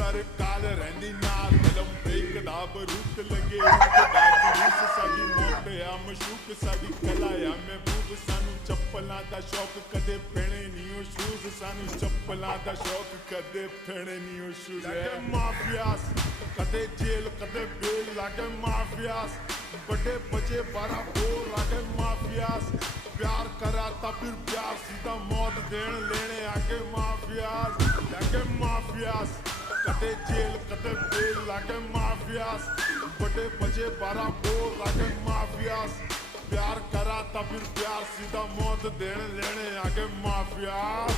सरकार रहिंदी नाल फिल्म देखदा बरूद लगे जुलूस साडी मौत आ मशूक साडी कला आ महबूब सानू चप्पलां दा शौक कदे पैणे नहीं ओ शूज सानू चप्पलां दा शौक कदे पैणे नहीं ओ शूज माफियास कदे जेल कदे बेल लागे माफियास बड़े बजे 12 बोल लागे माफियास प्यार करा ता फिर प्यार सीधा मौत देन लेने आगे माफियास लागे माफियास कदे जेल कदे बेल लागे माफियास बड़े बजे 12 बोल लागे माफियास प्यार करा ता फिर प्यार सीधा मौत देन लेने आगे माफियास